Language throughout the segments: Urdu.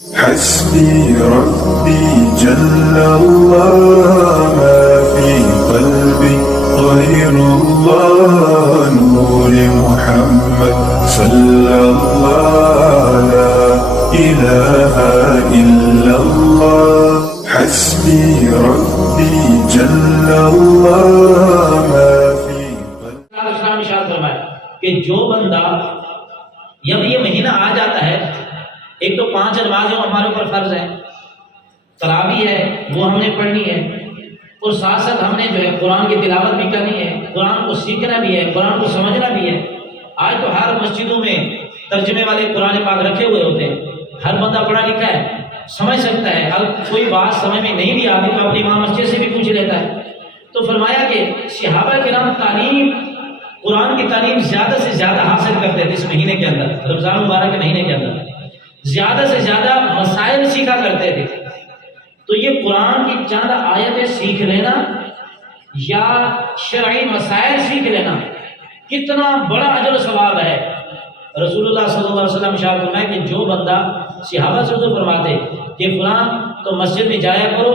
حسبي ربي جل الله ما في قلبي غير الله نور محمد صلى الله لا إله إلا الله حسبي ربي جل الله ما في قلبي ارشاد فرمایا کہ جو بندہ جب یہ مہینہ آ جاتا ہے، ایک تو 5 نمازیں ہمارے اوپر فرض ہیں، تراویح ہے وہ ہم نے پڑھنی ہے، اور ساتھ ساتھ ہم نے جو ہے قرآن کی تلاوت بھی کرنی ہے، قرآن کو سیکھنا بھی ہے، قرآن کو سمجھنا بھی ہے۔ آج تو ہر مسجدوں میں ترجمے والے قرآن پاک رکھے ہوئے ہوتے ہیں، ہر بندہ پڑھا لکھا ہے سمجھ سکتا ہے، اب کوئی بات سمجھ میں نہیں بھی آتی تو اپنی امام مسجد سے بھی پوچھ لیتا ہے۔ تو فرمایا کہ صحابہ کرام تعلیم، قرآن کی تعلیم زیادہ سے زیادہ حاصل کرتے تھے اس مہینے کے اندر، رمضان مبارک کے مہینے کے اندر زیادہ سے زیادہ مسائل سیکھا کرتے تھے۔ تو یہ قرآن کی چند آیتیں سیکھ لینا یا شرعی مسائل سیکھ لینا کتنا بڑا اجر و ثواب ہے۔ رسول اللہ صلی اللہ علیہ وسلم ارشاد فرمایا کہ جو بندہ، صحابہ سے حضور فرماتے کہ فلاں تو مسجد میں جایا کرو،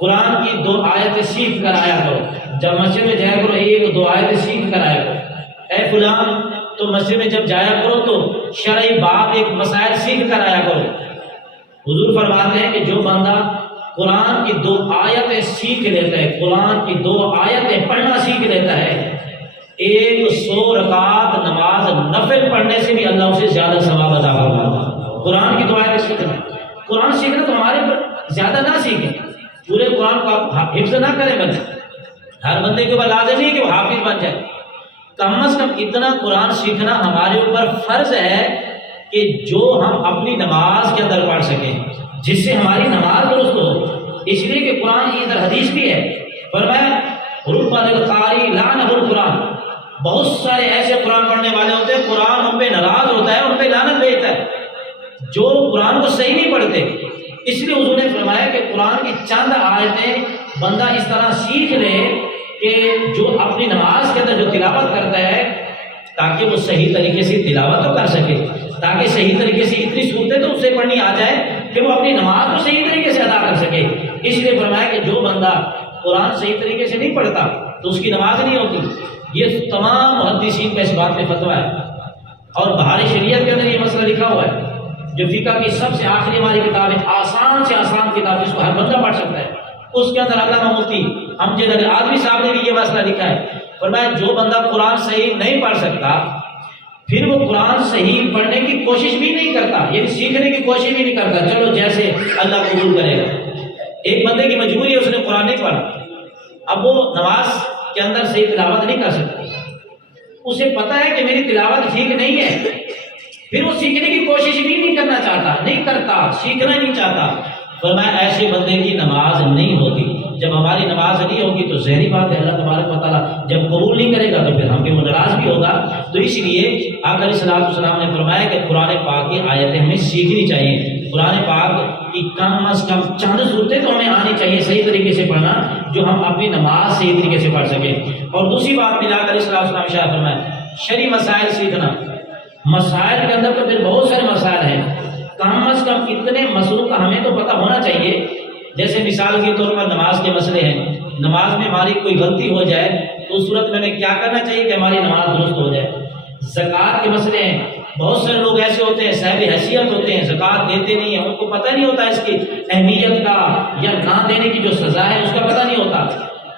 قرآن کی 2 آیتیں سیکھ کر آیا کرو، جب مسجد میں جایا کرو 1-2 آیتیں سیکھ کر آیا کرو، اے فلاں تو مسجد میں جب جایا کرو تو شرعی باب ایک مسائل سیکھ کر آیا کرو۔ حضور فرماتے ہیں کہ جو بندہ قرآن کی 2 آیتیں سیکھ لیتا ہے، قرآن کی 2 آیتیں پڑھنا سیکھ لیتا ہے، 100 رکعت نماز نفل پڑھنے سے بھی اللہ اسے زیادہ ثواب عطا فرماتا ہے۔ قرآن کی 2 آیتیں سیکھنا، قرآن سیکھنا تو ہمارے پر زیادہ نہ سیکھیں، پورے قرآن کو آپ حفظ نہ کریں، بندے ہر بندے کے اوپر لازم نہیں کہ وہ حافظ بن جائے، کم از کم اتنا قرآن سیکھنا ہمارے اوپر فرض ہے کہ جو ہم اپنی نماز کے اندر پڑھ سکیں، جس سے ہماری نماز درست ہو۔ اس لیے کہ قرآن کی ادھر حدیث بھی ہے، فرمایا رب القاری لعنہ القرآن، بہت سارے ایسے قرآن پڑھنے والے ہوتے ہیں قرآن ان پہ ناراض ہوتا ہے، ان پہ لعنت بھیجتا ہے، جو قرآن کو صحیح نہیں پڑھتے۔ اس لیے حضور نے فرمایا کہ قرآن کی چند آیتیں بندہ اس طرح سیکھ لے کہ جو اپنی نماز کے اندر جو تلاوت کرتا ہے تاکہ وہ صحیح طریقے سے تلاوت تو کر سکے، تاکہ صحیح طریقے سے اتنی صورتیں تو اسے پڑھنی آ جائے کہ وہ اپنی نماز کو صحیح طریقے سے ادا کر سکے۔ اس لیے فرمایا کہ جو بندہ قرآن صحیح طریقے سے نہیں پڑھتا تو اس کی نماز نہیں ہوتی۔ یہ تمام محدثین کا اس بات میں فتویٰ ہے، اور بہار شریعت کے اندر یہ مسئلہ لکھا ہوا ہے، جو فقہ کی سب سے آخری ہماری کتاب ہے، آسان سے آسان کتاب جس کو ہر بندہ پڑھ سکتا ہے، اس کے اندر علامہ مفتی امجد علی آدمی صاحب نے بھی یہ مسئلہ لکھا ہے۔ فرمایا جو بندہ قرآن صحیح نہیں پڑھ سکتا پھر وہ قرآن صحیح پڑھنے کی کوشش بھی نہیں کرتا، یعنی سیکھنے کی کوشش بھی نہیں کرتا، چلو جیسے اللہ قبول کرے گا۔ ایک بندے کی مجبوری ہے، اس نے قرآن نہیں پڑھا، اب وہ نماز کے اندر صحیح تلاوت نہیں کر سکتا، اسے پتہ ہے کہ میری تلاوت ٹھیک نہیں ہے، پھر وہ سیکھنے کی کوشش بھی نہیں کرنا چاہتا، نہیں کرتا، سیکھنا نہیں چاہتا۔ فرمایا ایسے بندے کی نماز نہیں ہوتی۔ جب ہماری نماز نہیں ہوگی تو ظاہری بات ہے اللہ تبارک و تعالیٰ جب قبول نہیں کرے گا تو پھر ہم پہ وہ ناراض بھی ہوگا۔ تو اس لیے آقا علیہ السلام نے فرمایا کہ قرآن پاک کی آیتیں ہمیں سیکھنی چاہیے، قرآن پاک کی کم از کم چند صورتیں تو ہمیں آنی چاہیے صحیح طریقے سے پڑھنا، جو ہم اپنی نماز صحیح طریقے سے پڑھ سکیں۔ اور دوسری بات بھی آقا علیہ السلام شاہ فرمایا شرعی مسائل سیکھنا۔ مسائل کے اندر تو پھر بہت سارے مسائل ہیں، کم از کم اتنے مسئلوں کا ہمیں تو پتہ ہونا چاہیے، جیسے مثال کے طور پر نماز کے مسئلے ہیں، نماز میں ہماری کوئی غلطی ہو جائے تو اس صورت میں ہمیں کیا کرنا چاہیے کہ ہماری نماز درست ہو جائے۔ زکوٰۃ کے مسئلے ہیں، بہت سارے لوگ ایسے ہوتے ہیں صاحب حیثیت ہوتے ہیں، زکوٰۃ دیتے نہیں ہیں، ان کو پتہ نہیں ہوتا اس کی اہمیت کا یا نہ دینے کی جو سزا ہے اس کا پتہ نہیں ہوتا۔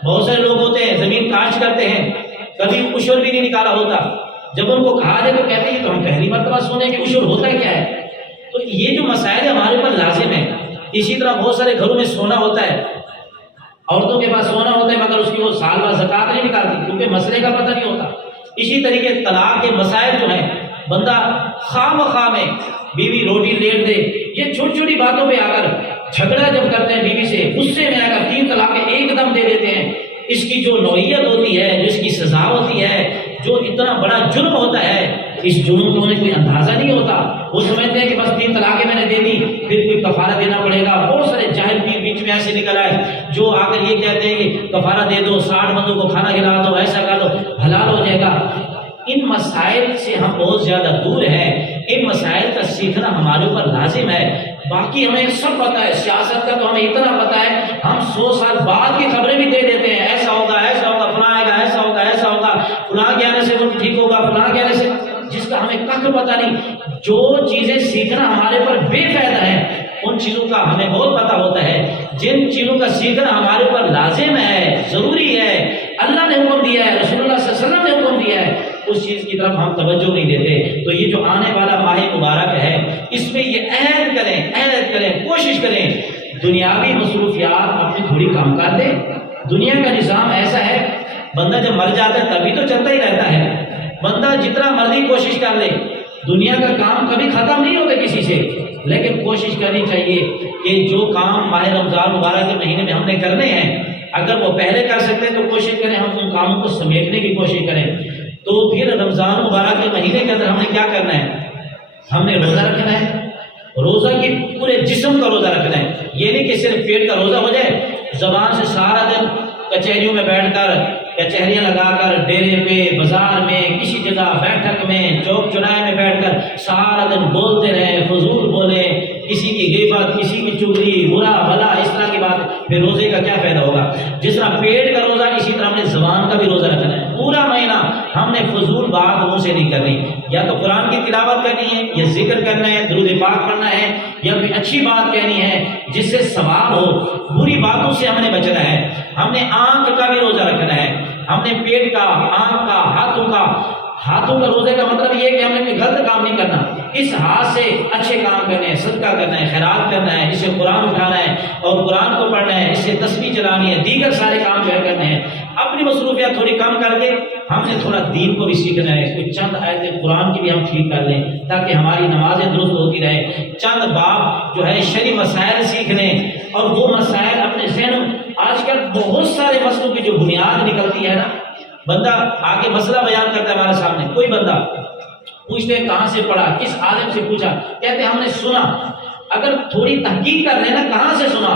بہت سارے لوگ ہوتے ہیں زمین کاشت کرتے ہیں، کبھی عشر بھی نہیں نکالا ہوتا، جب ان کو کہا جائے تو کہتے ہیں کہ ہم پہلی مرتبہ سنے کہ عشر ہوتا کیا ہے۔ تو یہ جو مسائل ہمارے اوپر لازم ہیں۔ اسی طرح بہت سارے گھروں میں سونا ہوتا ہے، عورتوں کے پاس سونا ہوتا ہے مگر اس کی وہ سال بعد زکوٰۃ نہیں نکالتی کیونکہ مسئلے کا پتہ نہیں ہوتا۔ اسی طریقے طلاق کے مسائل جو ہیں، بندہ خواہ مخواہ میں بیوی روٹی لیٹ دے، یہ چھوٹی چھوٹی باتوں پہ آ کر جھگڑا جب کرتے ہیں بیوی سے، غصے میں آ کر 3 طلاقیں ایک دم دے دیتے ہیں۔ اس کی جو نوعیت ہوتی ہے، جو اس کی سزا ہوتی ہے، جو اتنا بڑا جرم ہوتا ہے، اس جرم کو انہیں کوئی اندازہ نہیں ہوتا۔ وہ سمجھتے ہیں کہ بس 3 طلاقیں میں نے دے دی پھر کوئی کفارہ دینا پڑے گا۔ بہت سارے جاہل بھی بیچ میں ایسے نکل آئے جو آ کر یہ کہتے ہیں کہ کفارہ دے دو، 60 بندوں کو کھانا کھلا دو، ایسا کر دو، حلال ہو جائے گا۔ ان مسائل سے ہم بہت زیادہ دور ہیں، ان مسائل کا سیکھنا ہمارے اوپر لازم ہے۔ باقی ہمیں سب پتا ہے، سیاست کا تو ہمیں اتنا پتا ہے، ہم 100 سال بعد کی خبریں بھی دے دیتے ہیں، ایسا ہوگا فلاں آئے گا، ایسا ہوگا فلاں کے آنے سے وہ ٹھیک ہوگا، فلاں کے آنے سے، جس کا ہمیں کچھ پتا نہیں۔ جو چیزیں سیکھنا ہمارے پر بے فائدہ ہے ان چیزوں کا ہمیں بہت پتا ہوتا ہے، جن چیزوں کا سیکھنا ہمارے پر لازم ہے، ضروری ہے، اللہ نے حکم دیا ہے، رسول اللہ صلی اللہ علیہ وسلم نے حکم دیا ہے، اس چیز کی طرف ہم توجہ نہیں دیتے۔ تو یہ جو آنے والا ماہ مبارک ہے، اس میں یہ عہد کریں، کوشش کریں، دنیاوی مصروفیات اپنی تھوڑی کم کر دیں۔ دنیا کا نظام ایسا ہے، بندہ جب مر جاتا ہے تبھی تو چلتا ہی رہتا ہے، بندہ جتنا مرضی کوشش کر لے، دنیا کا کام کبھی ختم نہیں ہوتا کسی سے، لیکن کوشش کرنی چاہیے کہ جو کام ماہ رمضان مبارک کے مہینے میں ہم نے کرنے ہیں، اگر وہ پہلے کر سکتے ہیں تو کوشش کریں ہم ان کاموں کو سمیٹنے کی کوشش کریں۔ تو پھر رمضان مبارک کے مہینے کے اندر ہم نے کیا کرنا ہے؟ ہم نے روزہ رکھنا ہے، روزہ کی پورے جسم کا روزہ رکھنا ہے، یہ نہیں کہ صرف پیٹ کا روزہ ہو جائے، زبان سے سارا دن کچہریوں میں بیٹھ کر، کچہریاں لگا کر، ڈیرے پہ، بازار میں، کسی جگہ بیٹھک میں، چوک چوراہے میں بیٹھ کر سارا دن بولتے رہے، فضول بولے، کسی کی غیبت، کسی کی چغلی، برا بھلا اس طرح کی بات، پھر روزے کا کیا فائدہ ہوگا؟ جس طرح پیٹ کا روزہ، اسی طرح ہم نے زبان کا بھی روزہ رکھنا ہے۔ پورا مہینہ ہم نے فضول بات منہ سے نہیں کرنی، یا تو قرآن کی تلاوت کرنی ہے، یا ذکر کرنا ہے، درود پاک پڑھنا ہے، یا کوئی اچھی بات کہنی ہے جس سے ثواب ہو، بری باتوں سے ہم نے بچنا ہے۔ ہم نے آنکھ کا بھی روزہ رکھنا ہے، ہم نے پیٹ کا، آنکھ کا، ہاتھوں کا روزے کا مطلب یہ ہے کہ ہم نے کوئی غلط کام نہیں کرنا، اس ہاتھ سے اچھے کام کرنے ہیں، صدقہ کرنا ہے، خیرات کرنا ہے، اس سے قرآن اٹھانا ہے اور قرآن کو پڑھنا ہے، اس سے تسبیح چلانی ہے، دیگر سارے کام جو ہے کرنے ہیں۔ اپنی مصروفیات تھوڑی کم کر کے ہم نے تھوڑا دین کو بھی سیکھنا ہے، کوئی چند آیتیں قرآن کی بھی ہم ٹھیک کر لیں تاکہ ہماری نمازیں درست ہوتی رہیں، چند باب جو ہے شرعی مسائل سیکھ لیں، اور وہ مسائل اپنے ذہن میں، آج کل بہت سارے مسئلوں کی جو بنیاد نکلتی ہے نا، بندہ آگے مسئلہ بیان کرتا ہے ہمارے سامنے، کوئی بندہ پوچھتے ہیں کہاں سے پڑھا، کس عالم سے پوچھا، کہتے ہیں ہم نے سنا، اگر تھوڑی تحقیق کر لینا کہاں سے سنا،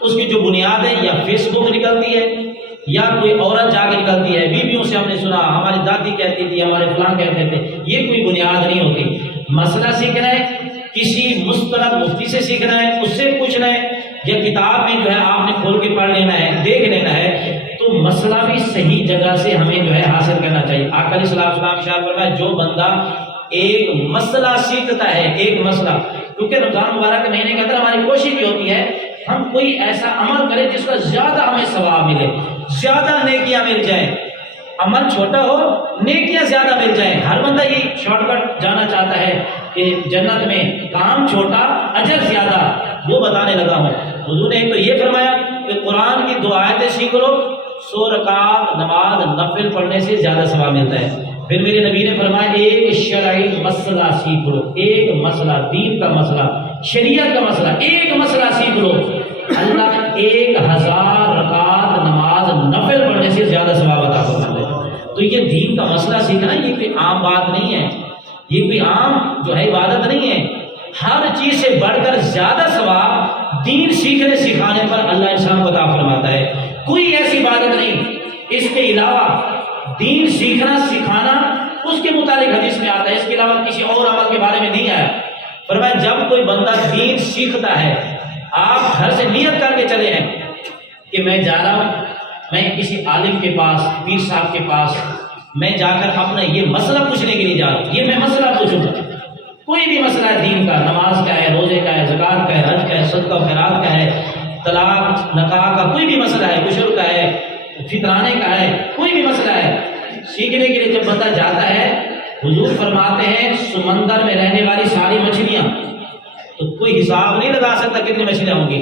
اس کی جو بنیاد ہے یا فیس بک نکلتی ہے یا کوئی عورت جا کے نکلتی ہے، بیویوں سے ہم نے سنا، ہماری دادی کہتی تھی، ہمارے فلاں کہتے تھے، یہ کوئی بنیاد نہیں ہوتی۔ مسئلہ سیکھنا ہے کسی مستند مفتی سے سیکھنا ہے، اس سے پوچھنا ہے، یا کتاب میں جو ہے آپ نے کھول کے پڑھ لینا ہے، دیکھ لینا ہے، تو مسئلہ بھی صحیح جگہ سے ہمیں جو ہے حاصل کرنا چاہیے۔ آقا علیہ السلام ارشاد فرمایا جو بندہ ایک مسئلہ سیکھتا ہے، ایک مسئلہ، کیونکہ رمضان مبارک کے مہینے کے اندر ہماری کوشش بھی ہوتی ہے ہم کوئی ایسا عمل کریں جس کا زیادہ ہمیں ثواب ملے، زیادہ نیکیاں مل جائیں، عمل چھوٹا ہو نیکیاں زیادہ مل جائیں۔ ہر بندہ یہ شارٹ کٹ جانا چاہتا ہے کہ جنت میں کام چھوٹا اجر زیادہ، وہ بتانے لگا ہوں۔ حضور نے ایک تو یہ فرمایا کہ قرآن کی 2 آیتیں سیکھ لو، 100 رکعت نماز نفل پڑھنے سے زیادہ ثواب ملتا ہے۔ پھر میرے نبی نے فرمایا ایک شرعی مسئلہ سیکھ لو، ایک مسئلہ، دین کا مسئلہ، شریعت کا مسئلہ، ایک مسئلہ سیکھ لو، اللہ 1000 رکعت نماز نفل پڑھنے سے زیادہ ثواب عطا فرماتا ہے۔ تو یہ دین کا مسئلہ سیکھنا یہ کوئی عام بات نہیں ہے، یہ کوئی عام جو ہے عبادت نہیں ہے، ہر چیز سے بڑھ کر زیادہ ثواب دین سیکھنے سکھانے پر اللہ انسان کو عطا فرماتا ہے۔ کوئی ایسی عبادت نہیں اس کے علاوہ، دین سیکھنا سکھانا اس کے متعلق حدیث میں آتا ہے، اس کے علاوہ کسی اور عمل کے بارے میں نہیں آیا۔ فرمایا جب کوئی بندہ دین سیکھتا ہے، آپ گھر سے نیت کر کے چلے ہیں کہ میں جا رہا ہوں، میں کسی عالم کے پاس، پیر صاحب کے پاس میں جا کر اپنا یہ مسئلہ پوچھنے کے لیے جا رہا ہوں، یہ میں مسئلہ پوچھوں گا، کوئی بھی مسئلہ ہے دین کا، نماز کا ہے، روزے کا ہے، زکوٰۃ کا ہے، حج کا ہے، صدقہ و خیرات کا ہے، طلاق نکاح کا کوئی بھی مسئلہ ہے، غسل کا ہے، فطرانے کا ہے، کوئی بھی مسئلہ ہے، سیکھنے کے لیے جب بندہ جاتا ہے، حضور فرماتے ہیں سمندر میں رہنے والی ساری مچھلیاں، تو کوئی حساب نہیں لگا سکتا کتنی مچھلیاں ہوں گی،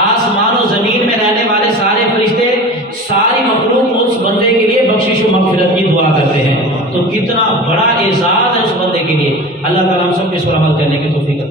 آسمان و زمین میں رہنے والے سارے فرشتے، ساری مخلوق اس بندے کے لیے بخشش و مغفرت کی دعا کرتے ہیں، تو کتنا بڑا اعزاز ہے اس بندے کے لیے۔ اللہ تعالیٰ ہم سب کو اس پر عمل کرنے کی توفیق